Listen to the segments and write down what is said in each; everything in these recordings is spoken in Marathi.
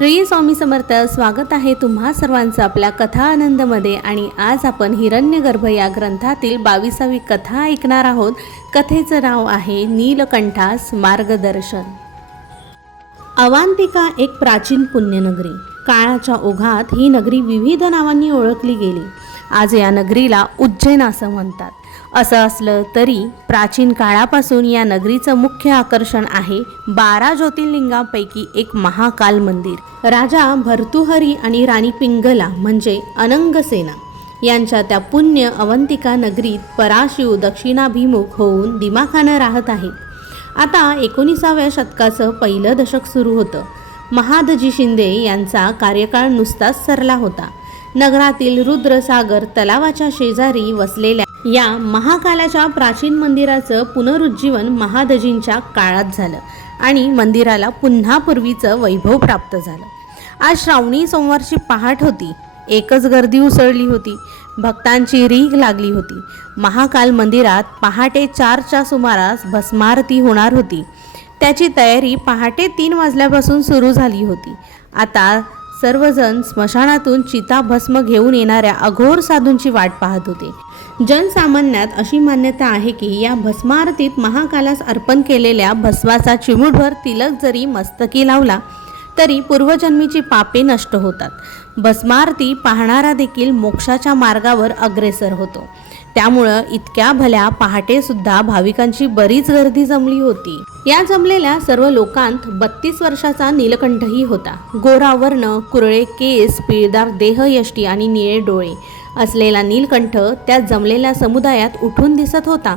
श्री स्वामी समर्थ स्वागत आहे तुम्हा सर्वांचं आपल्या कथा आनंदमध्ये. आणि आज आपण हिरण्यगर्भ या ग्रंथातील बावीसावी कथा ऐकणार आहोत. कथेचं नाव आहे नीलकंठास मार्गदर्शन. अवांतिका एक प्राचीन पुण्यनगरी. काळाच्या ओघात ही नगरी विविध नावांनी ओळखली गेली. आज या नगरीला उज्जैन असं म्हणतात. असं असलं तरी प्राचीन काळापासून या नगरीचं मुख्य आकर्षण आहे बारा ज्योतिर्लिंगांपैकी एक महाकाल मंदिर. राजा भर्तुहरी आणि राणी पिंगला म्हणजे अनंगसेना. यांच्या त्या पुण्य अवंतिका नगरीत पराशिव दक्षिणाभिमुख होऊन दिमाखानं राहत आहे आता एकोणीसाव्या शतकाचं पहिलं दशक सुरू होतं. महादजी शिंदे यांचा कार्यकाळ नुसताच सरला होता. नगरातील रुद्रसागर तलावाच्या शेजारी वसलेल्या या महाकालाच्या प्राचीन मंदिराचं पुनरुज्जीवन महादजींच्या काळात झालं आणि मंदिराला पुन्हा पूर्वीचं वैभव प्राप्त झालं. आज श्रावणी सोमवारची पहाट होती. एकच गर्दी उसळली होती. भक्तांची रीघ लागली होती. महाकाल मंदिरात पहाटे चारच्या सुमारास भस्मारती होणार होती. त्याची तयारी पहाटे तीन वाजल्यापासून सुरू झाली होती. आता सर्वजण स्मशानातून चिता भस्म घेऊन येणाऱ्या अघोर साधूंची वाट पाहत होते. जनसामान्यात अशी मान्यता आहे की या भस्मारतीत महाकालास अर्पण केलेल्या भस्माचा चिमुटभर तिलक जरी मस्तकी लावला तरी पूर्वजन्मीची पापे नष्ट होतात. भस्मारती पाहणारा देखील मोक्षाच्या मार्गावर अग्रेसर होतो. त्यामुळं इतक्या भल्या पहाटेसुद्धा भाविकांची बरीच गर्दी जमली होती. या जमलेल्या सर्व लोकांत बत्तीस वर्षाचा नीलकंठही होता. गोरा वर्ण कुरळे केस पिळदार देहयष्टी आणि निळे डोळे असलेला नीलकंठ त्या जमलेल्या समुदायात उठून दिसत होता.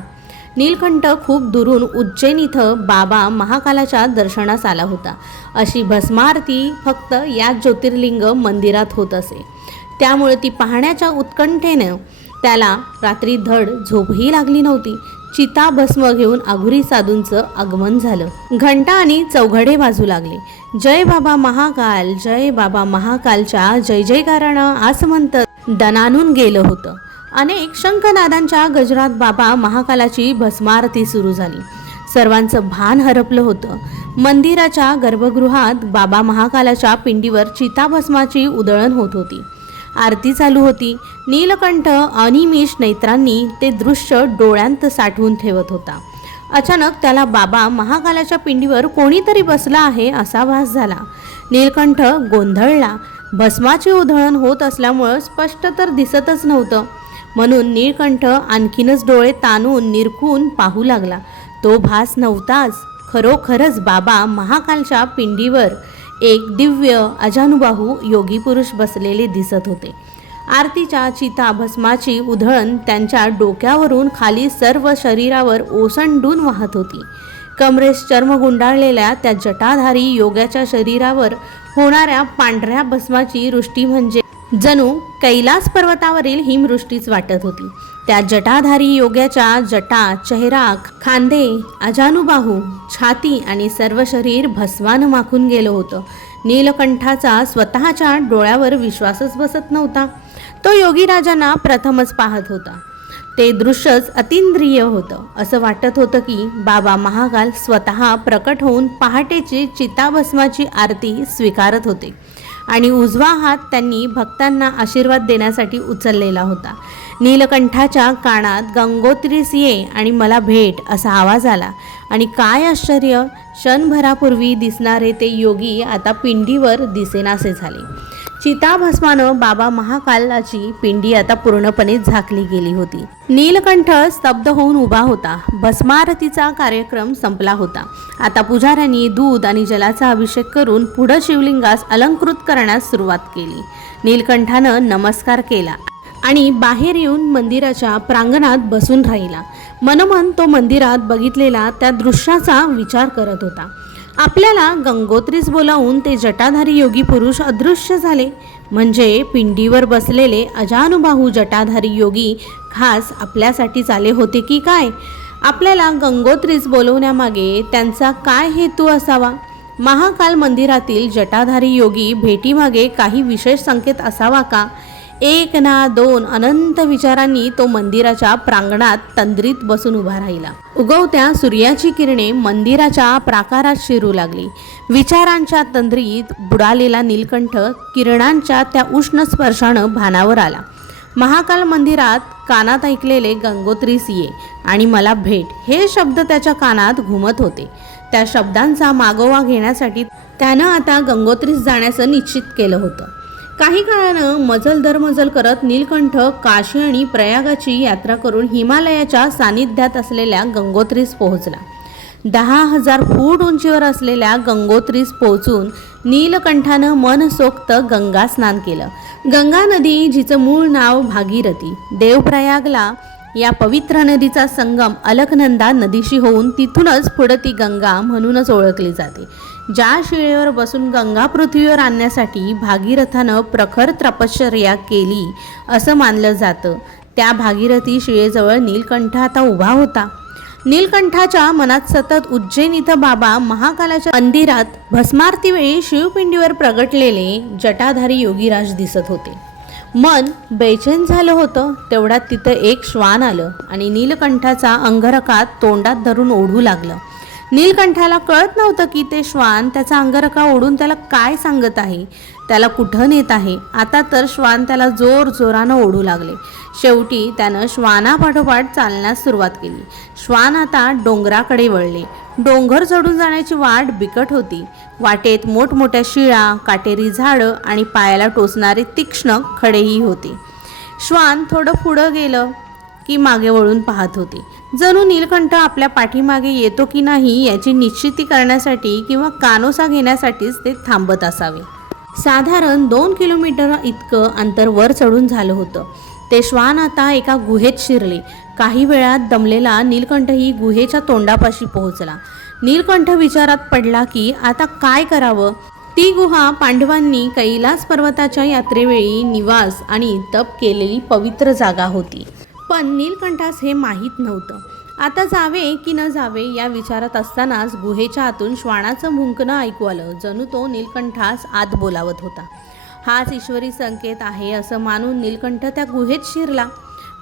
नीलकंठ खूप दुरून उज्जैन इथं बाबा महाकालाच्या दर्शनास आला होता. अशी भस्मारती फक्त या ज्योतिर्लिंग मंदिरात होत असे. त्यामुळे ती पाहण्याच्या उत्कंठेनं त्याला रात्री धड झोपही लागली नव्हती. चिता भस्म घेऊन आघुरी साधूंचं आगमन झालं. घंटा आणि चौघडे वाजू लागले. जय बाबा महाकाल जय बाबा महाकालच्या जय जयकारानं आसमंत दनानून गेलं होतं. अनेक शंखनादांच्या गजरात बाबा महाकालाची भस्मारती सुरू झाली. सर्वांचं भान हरपलं होतं. मंदिराच्या गर्भगृहात बाबा महाकालाच्या पिंडीवर चिताभस्माची उधळण होत होती. आरती चालू होती. नीलकंठ अनिमिष नेत्रांनी ते दृश्य डोळ्यांत साठवून ठेवत होता. अचानक त्याला बाबा महाकालाच्या पिंडीवर कोणीतरी बसला आहे असा भास झाला. नीलकंठ गोंधळला. भस्माची उधळण होत असल्यामुळं स्पष्ट तर दिसतच नव्हतं. म्हणून नीलकंठ आणखीनच डोळे ताणून निरखून पाहू लागला. तो भास नव्हताच. खरोखरच बाबा महाकालच्या पिंडीवर. एक दिव्य अजानुबाहू योगी पुरुष बसलेले दिसत होते. आरतीच्या चिता भस्माची उधळण त्यांच्या डोक्यावरून खाली सर्व शरीरावर ओसंडून वाहत होती. कमरेस चर्म गुंडाळलेल्या त्या जटाधारी योग्याच्या शरीरावर होणाऱ्या पांढऱ्या भस्माची वृष्टी म्हणजे जणू कैलास पर्वतावरील हिमवृष्टीच वाटत होती. त्या जटाधारी योग्याच्या जटा चेहरा खांदे अजानुबाहू छाती आणि सर्व शरीर भस्वानं माखून गेलं होतं. नीलकंठाचा स्वतःच्या डोळ्यावर विश्वासच बसत नव्हता. तो योगीराजांना प्रथमच पाहत होता. ते दृश्यच अतिंद्रिय होतं. असं वाटत होतं की बाबा महाकाल स्वतः प्रकट होऊन पहाटेची चिताभस्माची आरती स्वीकारत होते आणि उजवा हात त्यांनी भक्तांना आशीर्वाद देण्यासाठी उचललेला होता. नीलकंठाच्या कानात गंगोत्रीस ये आणि मला भेट असा आवाज आला. आणि काय आश्चर्य क्षणभरापूर्वी दिसणारे ते योगी आता पिंडीवर दिसेनासे झाले. चिताभस्मानं बाबा महाकालाची पिंडी आता पूर्णपणे झाकली गेली होती. नीलकंठ स्तब्ध होऊन उभा होता. भस्मारतीचा कार्यक्रम संपला होता. आता पुजाऱ्यांनी दूध आणि जलाचा अभिषेक करून पुढं शिवलिंगास अलंकृत करण्यास सुरुवात केली. नीलकंठानं नमस्कार केला. आणि बाहेर येऊन मंदिराच्या प्रांगणात बसून राहिला. मनोमन तो मंदिरात बघितलेला त्या दृश्याचा विचार करत होता. आपल्याला गंगोत्रीस बोलावून ते जटाधारी योगी पुरुष अदृश्य झाले. म्हणजे पिंडीवर बसलेले अजानुबाहू जटाधारी योगी खास आपल्यासाठी आले होते की काय? आपल्याला गंगोत्रीस बोलवण्यामागे त्यांचा काय हेतू असावा? महाकाल मंदिरातील जटाधारी योगी भेटीमागे काही विशेष संकेत असावा का? एक ना दोन अनंत विचारांनी तो मंदिराच्या प्रांगणात तंद्रीत बसून उभा राहिला. उगवत्या सूर्याची किरणे मंदिराच्या प्राकारात शिरू लागली. विचारांच्या तंद्रीत बुडालेला नीलकंठ किरणांच्या त्या उष्ण स्पर्शानं भानावर आला. महाकाल मंदिरात कानात ऐकलेले गंगोत्रीस ये आणि मला भेट हे शब्द त्याच्या कानात घुमत होते. त्या शब्दांचा मागोवा घेण्यासाठी त्यानं आता गंगोत्रीस जाण्याचं निश्चित केलं होतं. काही काळानं मजल दरमजल करत नीलकंठ काशी आणि प्रयागाची यात्रा करून हिमालयाच्या सानिध्यात असलेल्या गंगोत्रीस पोहोचला. दहा हजार फूट उंचीवर असलेल्या गंगोत्रीस पोहोचून नीलकंठानं मनसोक्त गंगा स्नान केलं. गंगा नदी जिचं मूळ नाव भागीरथी देवप्रयागला या पवित्र नदीचा संगम अलकनंदा नदीशी होऊन तिथूनच पुढं ती गंगा म्हणूनच ओळखली जाते. ज्या शिळेवर बसून गंगा पृथ्वीवर आणण्यासाठी भागीरथानं प्रखर तपश्चर्या केली असं मानलं जातं. त्या भागीरथी शिळेजवळ नीलकंठ आता उभा होता. नीलकंठाच्या मनात सतत उज्जैन इथं बाबा महाकालाच्या मंदिरात भस्मारतीवेळी शिवपिंडीवर प्रगटलेले जटाधारी योगीराज दिसत होते. मन बेचैन झालं होतं तेवढ्यात तिथं एक श्वान आलं आणि नीलकंठाचा अंगरखा तोंडात धरून ओढू लागलं. नीलकंठाला कळत नव्हतं की ते श्वान त्याचा अंगरका ओढून त्याला काय सांगत आहे. त्याला कुठं नेत आहे? आता तर श्वान त्याला जोर जोरानं ओढू लागले. शेवटी त्यानं श्वानापाठोपाठ चालण्यास सुरुवात केली. श्वान आता डोंगराकडे वळले. डोंगर चढून जाण्याची वाट बिकट होती. वाटेत मोठमोठ्या शिळा काटेरी झाडं आणि पायाला टोचणारे तीक्ष्ण खडेही होते. श्वान थोडं पुढं गेलं की मागे वळून पाहत होते. जणू नीलकंठ आपल्या पाठीमागे येतो की नाही याची निश्चिती करण्यासाठी किंवा कानोसा घेण्यासाठीच ते थांबत असावे. साधारण दोन किलोमीटर इतकं अंतर वर चढून झालं होतं. ते श्वान आता एका गुहेत शिरले. काही वेळात दमलेला नीलकंठही गुहेच्या तोंडापाशी पोहोचला. नीलकंठ विचारात पडला की आता काय करावं? ती गुहा पांडवांनी कैलास पर्वताच्या यात्रेवेळी निवास आणि तप केलेली पवित्र जागा होती. पण नीलकंठास हे माहीत नव्हतं. आता जावे की न जावे या विचारात असतानाच गुहेच्या आतून श्वानाचं भुंकणं ऐकू आलं. जणू तो नीलकंठास आत बोलावत होता. हाच ईश्वरी संकेत आहे असं मानून नीलकंठ त्या गुहेत शिरला.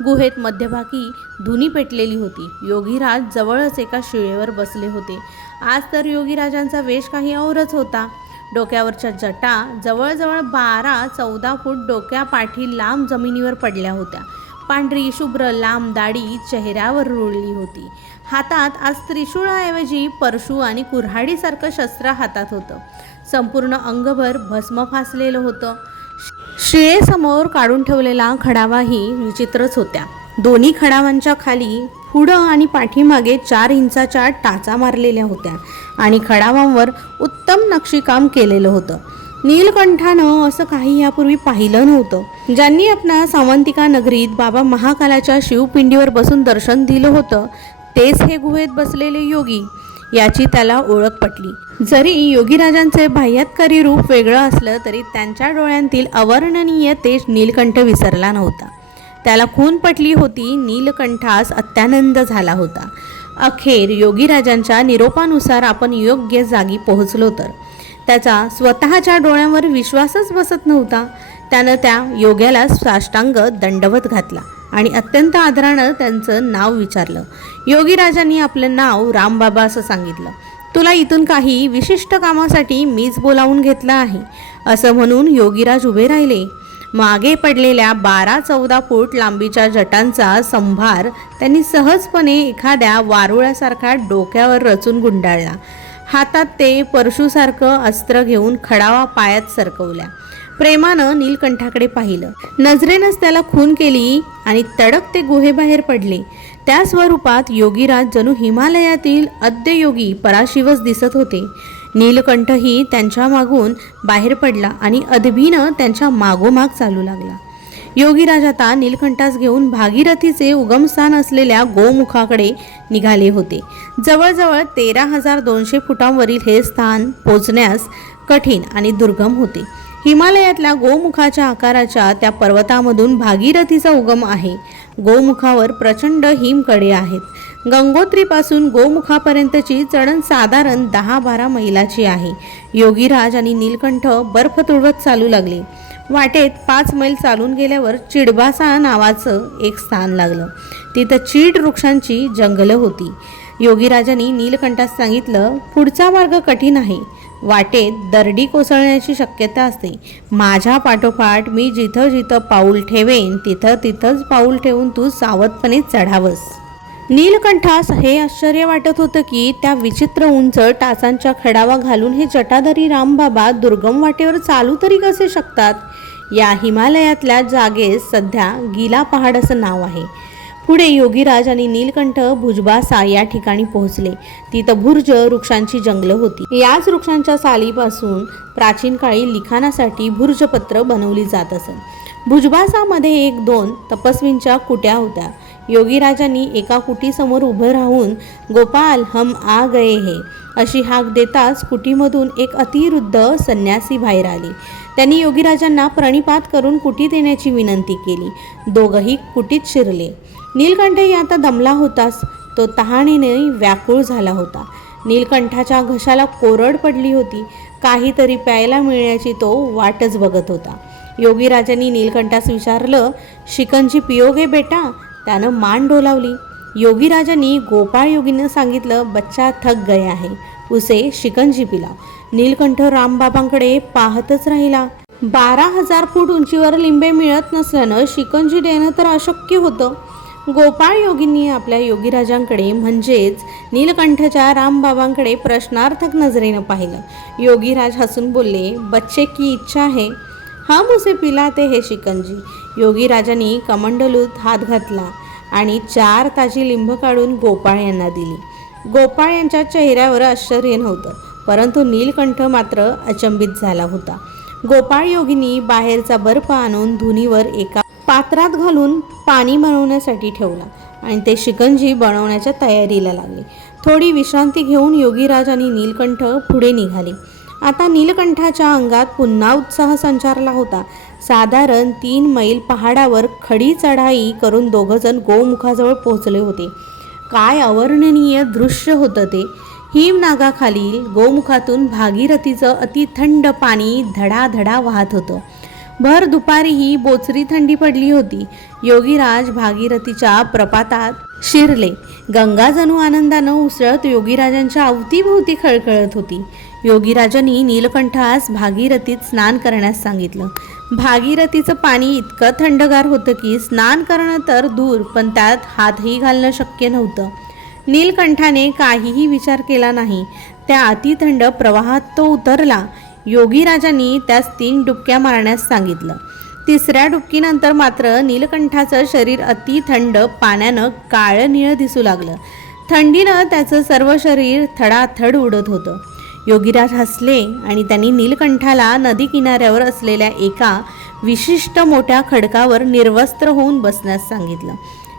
गुहेत मध्यभागी धुनी पेटलेली होती. योगीराज जवळच एका शिळेवर बसले होते. आज तर योगीराजांचा वेश काही औरच होता. डोक्यावरच्या जटा जवळजवळ बारा चौदा फूट डोक्यापाठी लांब जमिनीवर पडल्या होत्या. पांढरी शुभ्र लांब दाढी चेहऱ्यावर रुळली होती. हातात आज त्रिशूळाऐवजी परशू आणि कुऱ्हाडीसारखं शस्त्र हातात होतं. संपूर्ण अंगभर भस्म फासलेलं होतं. शिळेसमोर काढून ठेवलेला खडावाही विचित्रच होत्या. दोन्ही खडावांच्या खाली पुढं आणि पाठीमागे चार इंचाच्या टाचा मारलेल्या होत्या आणि खडावांवर उत्तम नक्षीकाम केलेलं होतं. नीलकंठानं असं काही यापूर्वी पाहिलं नव्हतं. ज्यांनी आपणा सावंतिका नगरीत बाबा महाकालाच्या शिवपिंडीवर बसून दर्शन दिलं होतं तेच हे गुहेत बसलेले योगी याची त्याला ओळख पटली. जरी योगीराजांचे बाह्यातकारी रूप वेगळं असलं तरी त्यांच्या डोळ्यांतील अवर्णनीय तेज नीलकंठ विसरला नव्हता. त्याला खून पटली होती नीलकंठास अत्यानंद झाला होता. अखेर योगीराजांच्या निरोपानुसार आपण योग्य जागी पोहोचलो तर. त्याचा स्वतःच्या डोळ्यांवर विश्वासच बसत नव्हता. त्यानं त्या योग्याला साष्टांग दंडवत घातला आणि अत्यंत आदरानं त्यांचं नाव विचारलं. योगीराजांनी आपलं नाव रामबाबा असं सांगितलं. तुला इथून काही विशिष्ट कामासाठी मीच बोलावून घेतलं आहे असं म्हणून योगीराज उभे राहिले. मागे पडलेल्या बारा चौदा फूट लांबीच्या जटांचा संभार त्यांनी सहजपणे एखाद्या वारुळ्यासारखा डोक्यावर रचून गुंडाळला. हातात ते परशुसारखं अस्त्र घेऊन खडावा पायात सरकवल्या. प्रेमानं नीलकंठाकडे पाहिलं. नजरेनंच त्याला खून केली आणि तडक ते गुहेबाहेर पडले. त्या स्वरूपात योगीराज जणू हिमालयातील अद्ययोगी पराशिवच दिसत होते. नीलकंठही त्यांच्या मागून बाहेर पडला आणि अदभीनं त्यांच्या मागोमाग चालू लागला. योगीराज आता नीलकंठास घेऊन भागीरथीचे उगमस्थान असलेल्या गोमुखाकडे निघाले होते. जवळजवळ तेरा हजार दोनशे फुटांवरील हे स्थान पोचण्यास कठीण आणि दुर्गम होते. हिमालयातल्या गोमुखाच्या आकाराच्या त्या पर्वतामधून भागीरथीचा उगम आहे. गोमुखावर प्रचंड हिमकडे आहेत. गंगोत्रीपासून गोमुखापर्यंतची चढण साधारण दहा बारा मैलाची आहे. योगीराज आणि नीलकंठ बर्फ तुडवत चालू लागले. वाटेत पाच मैल चालून गेल्यावर चिडबासा नावाचं एक स्थान लागलं. तिथं चीड वृक्षांची जंगलं होती. योगीराजांनी नीलकंठास सांगितलं पुढचा मार्ग कठीण आहे. वाटेत दरडी कोसळण्याची शक्यता असते. माझ्या पाठोपाठ मी जिथं जिथं पाऊल ठेवेन तिथं तिथंच पाऊल ठेवून तू सावधपणे चढावंस. नीलकंठास हे आश्चर्य वाटत होतं की त्या विचित्र उंच टाचांच्या खडावा घालून हे जटाधरी रामबाबा दुर्गम वाटेवर चालू तरी कसे शकतात? या हिमालयातल्या जागेस सध्या गिला पहाड असं नाव आहे. पुढे योगीराज आणि नीलकंठ भुजबासा या ठिकाणी पोहोचले. तिथं भुर्ज वृक्षांची जंगलं होती. याच वृक्षांच्या सालीपासून प्राचीन काळी लिखाणासाठी भुर्जपत्र बनवली जात असत. भुजबासामध्ये एक दोन तपस्वींच्या कुट्या होत्या. योगीराजांनी एका कुटीसमोर उभं राहून गोपाल हम आ गए हे. अशी हाक देताच कुटीमधून एक अतिवृद्ध संन्यासी बाहेर आली. त्यांनी योगीराजांना प्रणिपात करून कुटी देण्याची विनंती केली. दोघंही कुटीत शिरले. नीलकंठही आता दमला होताच तो तहानेने व्याकुळ झाला होता. नीलकंठाच्या घशाला कोरड पडली होती. काहीतरी प्यायला मिळण्याची तो वाटच बघत होता. योगीराजांनी नीलकंठास विचारलं शिकंजी पियोगे बेटा त्यानं मान डोलावली. योगीराजांनी गोपाळ योगीनं सांगितलं बच्चा थक गया आहे उसे शिकंजी पिलाव नीलकंठ रामबाबांकडे पाहतच राहिला. बारा हजार फूट उंचीवर लिंबे मिळत नसल्यानं शिकंजी देणं तर अशक्य होतं. गोपाळ योगींनी आपल्या योगीराजांकडे म्हणजेच नीलकंठच्या रामबाबांकडे प्रश्नार्थक नजरेनं पाहिलं. योगीराज हसून बोलले बच्चे की इच्छा आहे हम उसे पिलाते हे शिकंजी. योगीराजांनी कमंडलूत हात घातला आणि चार ताजी लिंब काढून गोपाळ यांना दिली. गोपाळ यांच्या चेहऱ्यावर आश्चर्य नव्हतं परंतु नीलकंठ मात्र अचंबित झाला होता. गोपाळ योगींनी बाहेरचा बर्फ आणून धुनीवर एका पात्रात घालून पाणी बनवण्यासाठी ठेवला आणि ते शिकंजी बनवण्याच्या तयारीला लागले. थोडी विश्रांती घेऊन योगीराज आणि नीलकंठ पुढे निघाले. आता नीलकंठाच्या अंगात पुन्हा उत्साह संचारला होता. साधारण तीन मैल पहाडावर खडी चढाई करून दोघंजण गोमुखाजवळ पोहोचले होते. काय अवर्णनीय दृश्य होतं ते. हिमनागाखालील गोमुखातून भागीरथीचं अति थंड पाणी धडाधडा वाहत होतं. भर दुपारीही बोचरी थंडी पडली होती. योगीराज भागीरथीच्या प्रपातात शिरले. गंगा जणू आनंदानं उसळत योगीराजांच्या अवतीभोवती खळखळत होती. योगीराजांनी नीलकंठास भागीरथीत स्नान करण्यास सांगितलं. भागीरथीचं पाणी इतकं थंडगार होतं की स्नान करणं तर दूर पण त्यात हातही घालणं शक्य नव्हतं. नीलकंठाने काहीही विचार केला नाही. त्या अतिथंड प्रवाहात तो उतरला. योगीराजांनी त्यास तीन डुबक्या मारण्यास सांगितलं. तिसऱ्या डुबकीनंतर मात्र नीलकंठाचं शरीर अति थंड पाण्यानं काळं निळं दिसू लागलं. थंडीनं त्याचं सर्व शरीर थडाथड उडत होतं. योगीराज हसले आणि त्यांनी नीलकंठाला नदी किनाऱ्यावर असलेल्या एका विशिष्ट मोठ्या खडकावर निर्वस्त्र होऊन बसण्यास सांगितलं.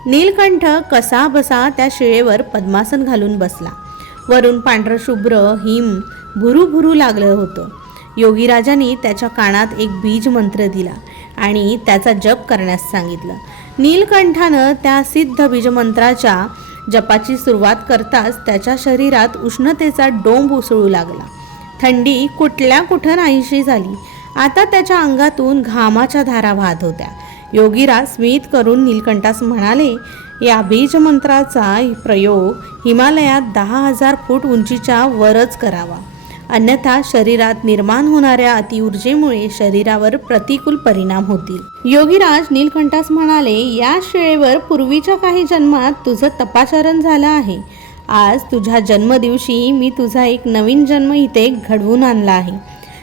नीलकंठ कसा बसा त्या शिळेवर पद्मासन घालून बसला. वरून पांढरं शुभ्र हिम भुरू भुरू लागलं होतं. योगीराजांनी त्याच्या कानात एक बीज मंत्र दिला आणि त्याचा जप करण्यास सांगितलं. नीलकंठानं त्या सिद्ध बीजमंत्राच्या जपाची सुरुवात करताच त्याच्या शरीरात उष्णतेचा डोंब उसळू लागला. थंडी कुठल्या कुठं नाहीशी झाली. आता त्याच्या अंगातून घामाच्या धारा वाहत होत्या. योगीराज स्मित करून नीलकंठास म्हणाले या बीजमंत्राचा प्रयोग हिमालयात दहा हजार फूट उंचीच्या वरच करावा. अन्यथा शरीरात निर्माण होणाऱ्या अतिऊर्जेमुळे शरीरावर प्रतिकूल परिणाम होतील. योगीराज नीलकंठास म्हणाले या शिळेवर पूर्वीच्या काही जन्मात तुझं तपाचरण झालं आहे. आज तुझ्या जन्मदिवशी मी तुझा एक नवीन जन्म इथे घडवून आणला आहे.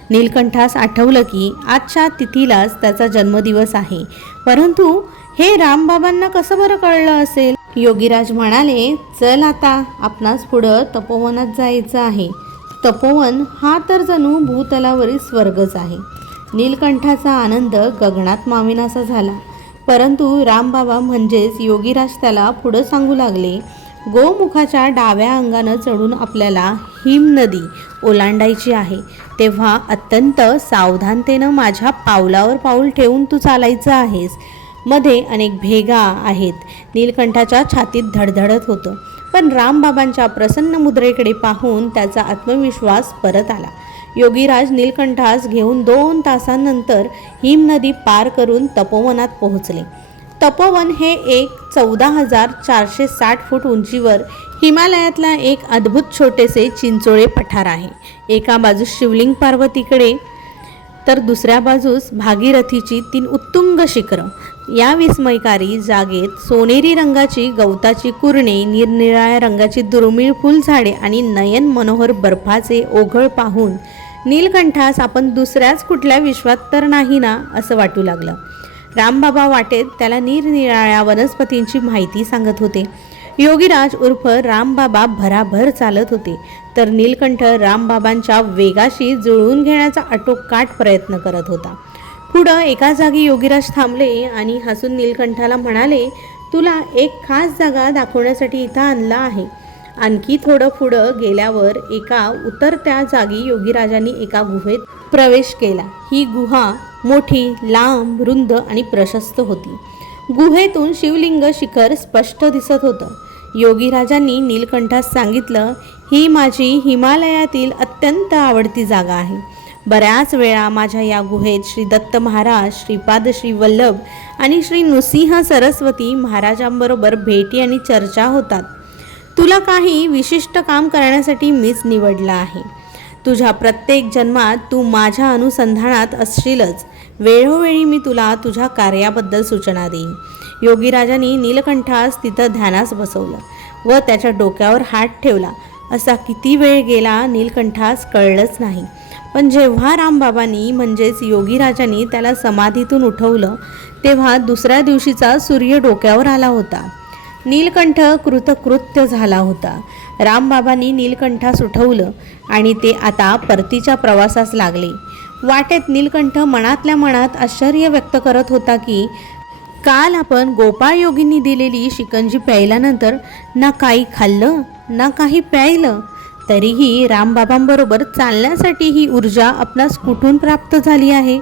नीलकंठास आठवलं की आजच्या तिथीलाच त्याचा जन्मदिवस आहे. परंतु हे रामबाबांना कसं बरं कळलं असेल? योगीराज म्हणाले चल आता आपणास पुढं तपोवनात जायचं आहे. तपोवन हा तर जणू भूतलावरील स्वर्गच आहे. नीलकंठाचा आनंद गगनात माविनासा झाला. परंतु रामबाबा म्हणजेच योगीराज त्याला पुढं सांगू लागले गोमुखाच्या डाव्या अंगानं चढून आपल्याला हिम नदी ओलांडायची आहे. तेव्हा अत्यंत सावधानतेनं माझ्या पावलावर पाऊल ठेवून तू चालायचं आहेस मध्ये अनेक भेगा आहेत. नीलकंठाच्या छातीत धडधडत होतं. पण रामबाबांच्या प्रसन्न मुद्रेकडे पाहून त्याचा आत्मविश्वास परत आला. योगीराज नीलकंठास घेऊन दोन तासांनंतर हिमनदी पार करून तपोवनात पोहोचले. तपोवन हे एक चौदा हजार चारशे साठ फूट उंचीवर हिमालयातला एक अद्भुत छोटेसे चिंचोळे पठार आहे. एका बाजूस शिवलिंग पार्वतीकडे तर दुसऱ्या बाजूस भागीरथीची तीन उत्तुंग शिखरं. या विस्मयकारी जागेत सोनेरी रंगाची गवताची कुरणे निरनिराळ्या रंगाची दुर्मिळ फुलझाडे आणि नयन मनोहर बर्फाचे ओघळ पाहून नीलकंठास आपण दुसऱ्याच कुठल्या विश्वात तर नाही ना असं वाटू लागलं. रामबाबा वाटेत त्याला निरनिराळ्या वनस्पतींची माहिती सांगत होते. योगीराज उर्फ रामबाबा भराभर चालत होते. तर नीलकंठ रामबाबांच्या वेगाशी जुळवून घेण्याचा आटोकाट प्रयत्न करत होता. पुढं एका जागी योगीराज थांबले आणि हसून नीलकंठाला म्हणाले तुला एक खास जागा दाखवण्यासाठी इथं आणला आहे. आणखी थोडं पुढं गेल्यावर एका उतरत्या जागी योगीराजांनी एका गुहेत प्रवेश केला. ही गुहा मोठी लांब रुंद आणि प्रशस्त होती. गुहेतून शिवलिंग शिखर स्पष्ट दिसत होतं. योगीराजांनी नीलकंठास सांगितलं ही माझी हिमालयातील अत्यंत आवडती जागा आहे. बऱ्याच वेळा माझ्या या गुहेत श्री दत्त महाराज श्रीपाद श्री वल्लभ आणि श्री नृसिंह सरस्वती महाराजांबरोबर भेटी आणि चर्चा होतात. तुला काही विशिष्ट काम करण्यासाठी मीच निवडलं आहे. तुझ्या प्रत्येक जन्मात तू माझ्या अनुसंधानात असशीलच. वेळोवेळी मी तुला तुझ्या कार्याबद्दल सूचना देईन. योगीराजांनी नीलकंठास तिथं ध्यानास बसवलं व त्याच्या डोक्यावर हात ठेवला. असा किती वेळ गेला नीलकंठास कळलंच नाही. पण जेव्हा रामबाबांनी म्हणजेच योगीराजांनी त्याला समाधीतून उठवलं तेव्हा दुसऱ्या दिवशीचा सूर्य डोक्यावर आला होता. नीलकंठ कृतकृत्य झाला होता. रामबाबांनी नीलकंठास उठवलं आणि ते आता परतीच्या प्रवासास लागले. वाटेत नीलकंठ मनातल्या मनात आश्चर्य व्यक्त करत होता की काल आपण गोपाळ योगींनी दिलेली शिकंजी प्यायल्यानंतर ना काही खाल्लं ना काही प्यायलं तरीही रामबाबांबरोबर चालण्यासाठी ही ऊर्जा आपणास कुठून प्राप्त झाली आहे?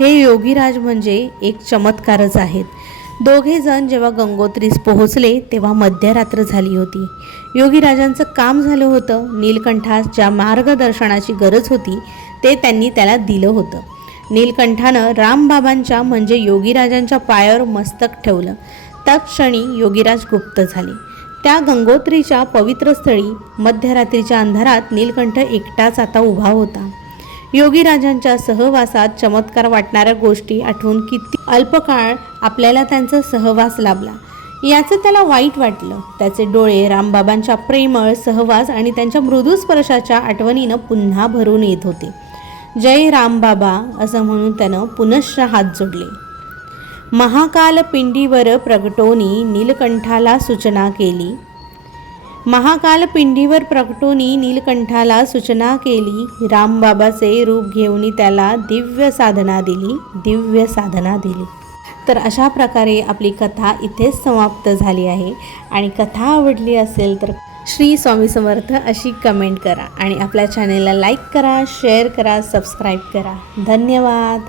हे योगीराज म्हणजे एक चमत्कारच आहेत. दोघे जण जेव्हा गंगोत्रीस पोहोचले तेव्हा मध्यरात्र झाली होती. योगीराजांचं काम झालं होतं. नीलकंठास ज्या मार्गदर्शनाची गरज होती ते त्यांनी त्याला दिलं होतं. नीलकंठानं रामबाबांच्या म्हणजे योगीराजांच्या पायावर मस्तक ठेवलं. तत्क्षणी योगीराज गुप्त झाले. त्या गंगोत्रीच्या पवित्र स्थळी मध्यरात्रीच्या अंधारात नीलकंठ एकटाच आता उभा होता. योगीराजांच्या सहवासात चमत्कार वाटणाऱ्या गोष्टी आठवून किती अल्पकाळ आपल्याला त्यांचा सहवास लाभला. याचं त्याला वाईट वाटलं. त्याचे डोळे रामबाबांच्या प्रेमळ सहवास आणि त्यांच्या मृदू स्पर्शाच्या आठवणीनं पुन्हा भरून येत होते. जय रामबाबा असं म्हणून त्यानं पुनश्च हात जोडले. महाकाल पिंडीवर प्रगटोनी नीलकंठाला सूचना केली महाकाल पिंडीवर प्रगटोनी नीलकंठाला सूचना केली. रामबाबाचे रूप घेऊन त्याला दिव्य साधना दिली दिव्य साधना दिली. तर अशा प्रकारे आपली कथा इथेच समाप्त झाली आहे. आणि कथा आवडली असेल तर श्री स्वामी समर्थ अशी कमेंट करा. आणि आपल्या चॅनेलला लाईक करा शेअर करा सबस्क्राईब करा. धन्यवाद.